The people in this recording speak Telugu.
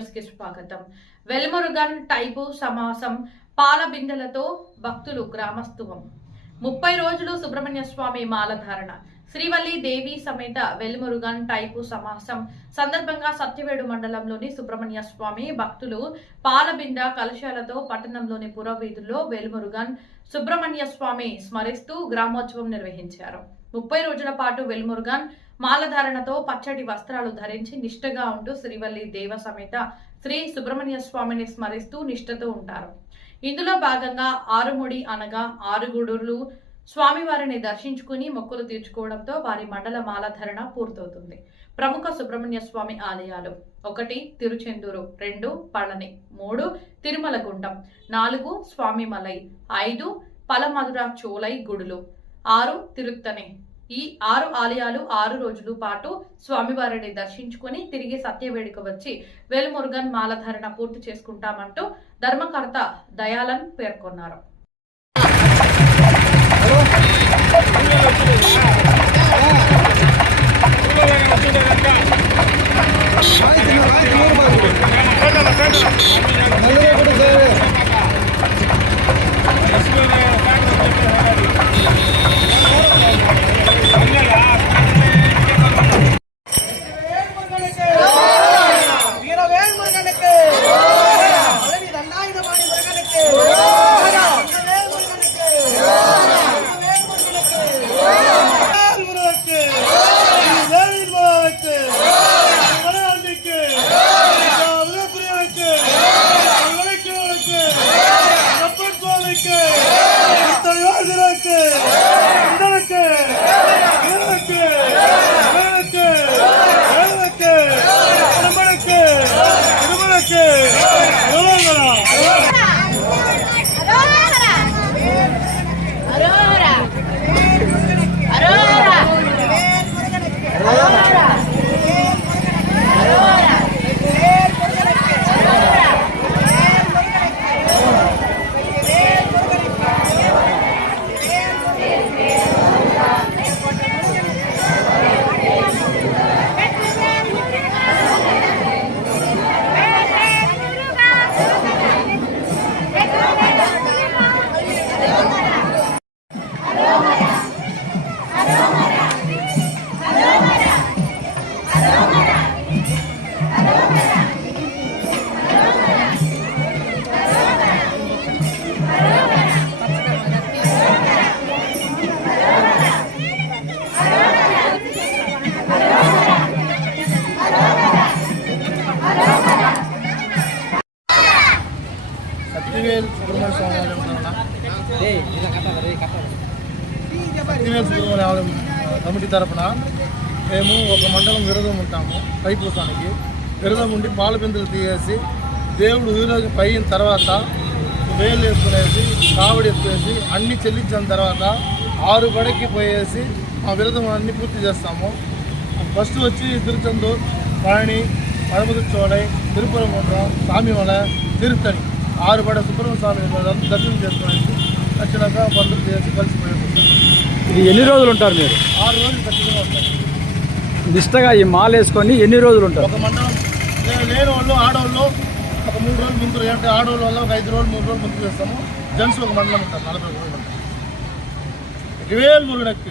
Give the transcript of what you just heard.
న్యూస్ కి స్వాగతం. వెల్మురుగన్ టైపు సమాసం పాల బిందెలతో భక్తులు గ్రామస్తువం. 30 రోజులు సుబ్రహ్మణ్య స్వామి మాలధారణ. శ్రీవల్లి దేవి సమేత వెల్మురుగన్ టైపు సమాసం సందర్భంగా సత్యవేడు మండలంలోని సుబ్రహ్మణ్య స్వామి భక్తులు పాలబింద కలశాలతో పట్టణంలోని పురవీధుల్లో వెల్మురుగన్ సుబ్రహ్మణ్య స్వామి స్మరిస్తూ గ్రామోత్సవం నిర్వహించారు. 30 రోజుల పాటు వెల్మురుగన్ మాలధారణతో పచ్చడి వస్త్రాలు ధరించి నిష్ఠగా ఉంటూ శ్రీవల్లి దేవ సమేత శ్రీ సుబ్రహ్మణ్య స్వామిని స్మరిస్తూ నిష్ఠతో ఉంటారు. ఇందులో భాగంగా ఆరుముడి అనగా 6 గుడులు స్వామివారిని దర్శించుకుని మొక్కులు తీర్చుకోవడంతో వారి మండల మాలధారణ పూర్తవుతుంది. ప్రముఖ సుబ్రహ్మణ్య స్వామి ఆలయాలు: 1 తిరుచెందూరు, 2 పళని, 3 తిరుమలగుండం, 4 స్వామిమలై, 5 పలమధుర చోలై గుడులు, 6 తిరుత్తని. ఈ 6 ఆలయాలు 6 రోజుల పాటు స్వామివారిని దర్శించుకుని తిరిగి సత్యవేడికి వచ్చి వెల్మురుగన్ మాలధారణ పూర్తి చేసుకుంటామంటూ ధర్మకర్త దయాలన్ పేర్కొన్నారు. సత్యవేల్ సుబ్రహ్మణ్య స్వామి సత్యవేల్ సుబ్రహ్మణ్య ఆలయం కమిటీ తరఫున మేము ఒక మండలం విరదం ఉంటాము. పైపూసానికి విరదం ఉండి పాల బిందులు తీసేసి దేవుడు ఊరిలోకి పైన తర్వాత వేలు వేసుకునేసి కావడి ఎత్తువేసి అన్నీ చెల్లించిన తర్వాత 6 బడికి పోయేసి ఆ విరదం అన్నీ పూర్తి చేస్తాము. ఫస్ట్ వచ్చి తిరుచెందూరు, పళని, పడమధుర చోలై, తిరుపరగుండం, స్వామిమల, తిరుత్తని 6 బడ సుబ్రహ్మణ్య స్వామి దర్శనం చేసుకునేసి వచ్చినాక బంధువులు చేసి కలిసిపోయారు. ఇది ఎన్ని రోజులు ఉంటారు మీరు? 6 రోజులు ఖచ్చితంగా ఉంటారు. నిష్టగా ఈ మాల వేసుకొని ఎన్ని రోజులు ఉంటారు? ఒక మండలం లేని వాళ్ళు ఆడవాళ్ళు ఒక 3 రోజులు ముందు, అంటే ఆడవాళ్ళ వల్ల ఒక 5 రోజులు 3 రోజులు ముందు చేస్తాము. జెంట్స్ ఒక మండలం ఉంటారు, 40 రోజులు ఉంటారు. వేల్ మురుగనకి